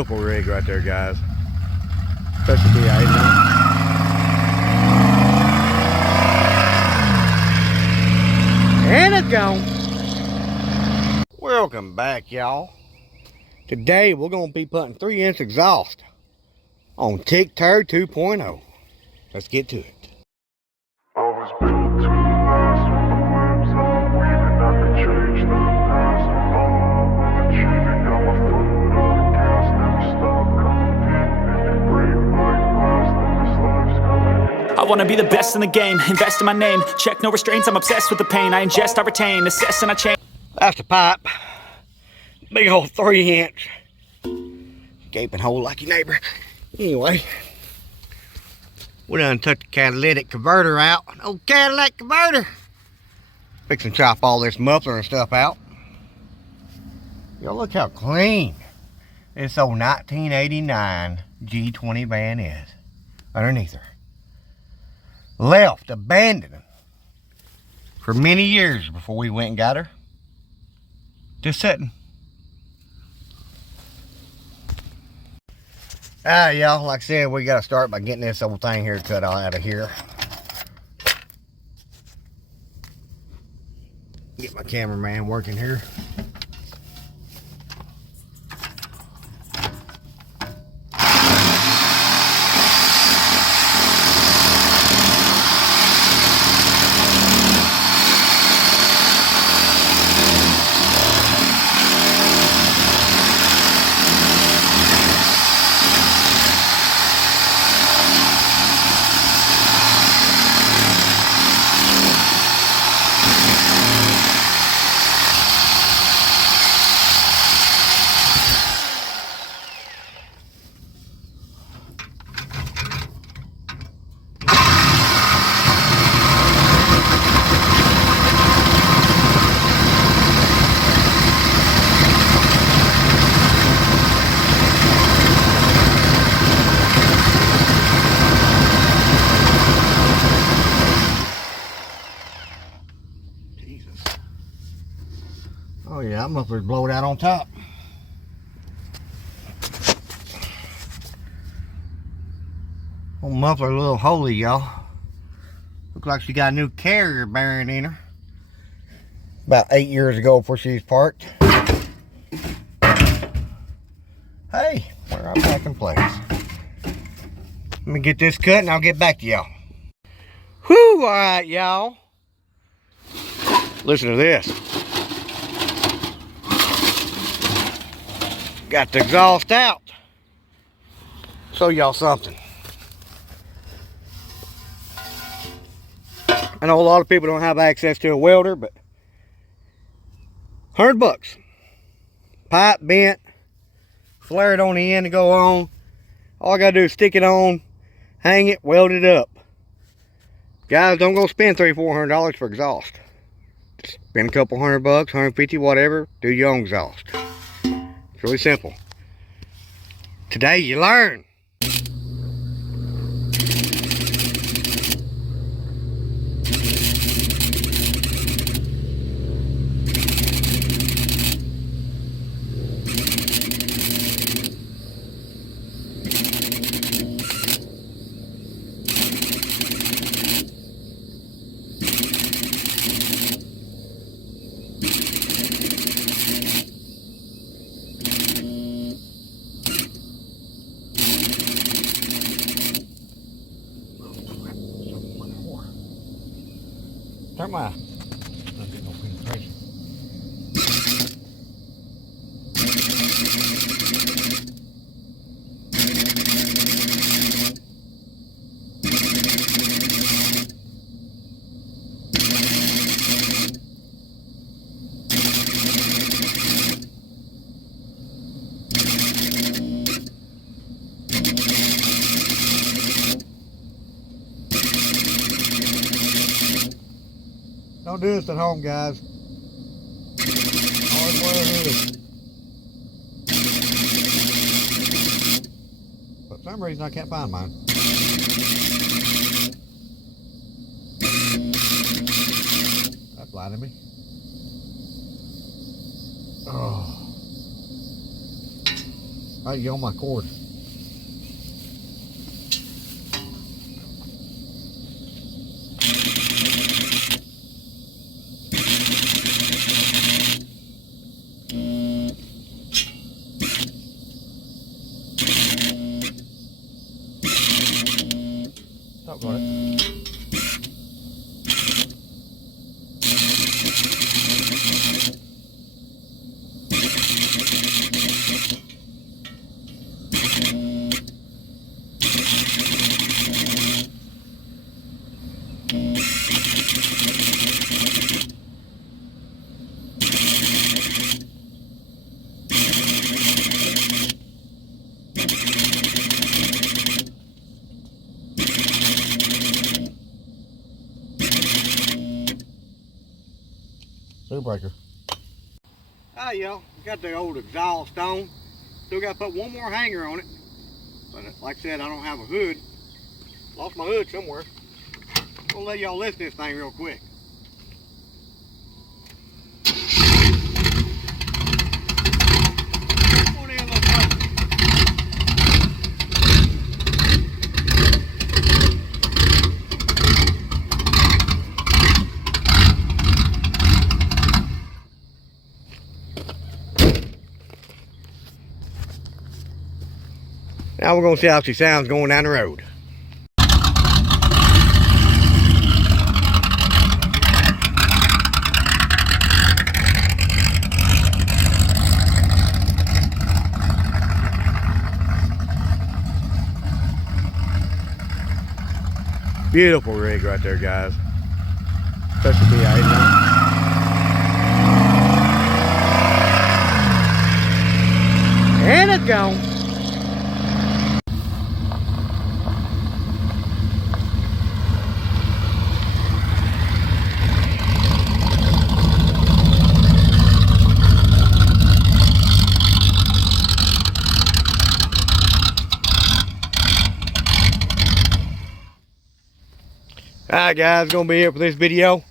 Beautiful rig right there, guys. Especially the 89. And it's gone. Welcome back, y'all. Today we're gonna be putting 3-inch exhaust on Tictair 2.0. Let's get to it. I was built to last with the webs I'm weaving. I could change the past, I'm all achieving. Got my foot on the gas, never stop competing. If you break my glass, then this life's gonna end. I wanna be the best in the game, invest in my name. Check no restraints, I'm obsessed with the pain. I ingest, I retain, assess and I change. That's the pipe. Big old 3-inch. Gaping hole like your neighbor. Anyway, we done took the catalytic converter out. Old Cadillac converter. Fixing to chop all this muffler and stuff out. Y'all look how clean this old 1989 G20 van is underneath her. Left abandoned for many years before we went and got her. Just sitting. Y'all, like I said, we gotta start by getting this old thing here cut out of here. Get my cameraman working here. Oh yeah, that muffler's blowed out on top. Old muffler a little holy, y'all. Looks like she got a new carrier bearing in her. About 8 years ago before she was parked. Hey, we're right back in place. Let me get this cut and I'll get back to y'all. Whew, alright y'all. Listen to this. Got the exhaust out. Show y'all something. I know a lot of people don't have access to a welder, but $100. Pipe bent, flare it on the end to go on. All I gotta do is stick it on, hang it, weld it up. Guys, don't go spend $300-400 for exhaust. Just spend a couple $100, $150, whatever. Do your own exhaust. It's really simple. Today you learn. Turn my Don't do this at home, guys. Always wear a hoodie. But for some reason I can't find mine. That blinded me. Oh. Right, you on my cord. Stop on it. Blue breaker. Ah, y'all, got the old exhaust on. Still got to put one more hanger on it. But like I said, I don't have a hood. Lost my hood somewhere. I'll let y'all listen to this thing real quick. Come on in, little brother. Now we're going to see how she sounds going down the road. Beautiful rig right there, guys. Supposed to be out now. And it's gone. Alright guys, gonna be it for this video.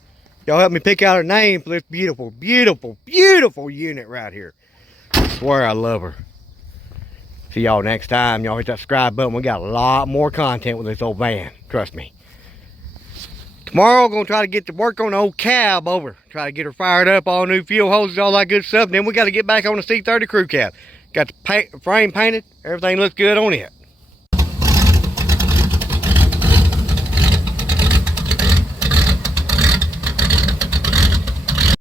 Y'all help me pick out a name for this beautiful, beautiful, beautiful unit right here. I swear I love her. See y'all next time. Y'all hit that subscribe button. We got a lot more content with this old van. Trust me. Tomorrow I'm gonna try to get to work on the old cab over. Try to get her fired up, all new fuel hoses, all that good stuff. Then we gotta get back on the C30 crew cab. Got the frame painted. Everything looks good on it.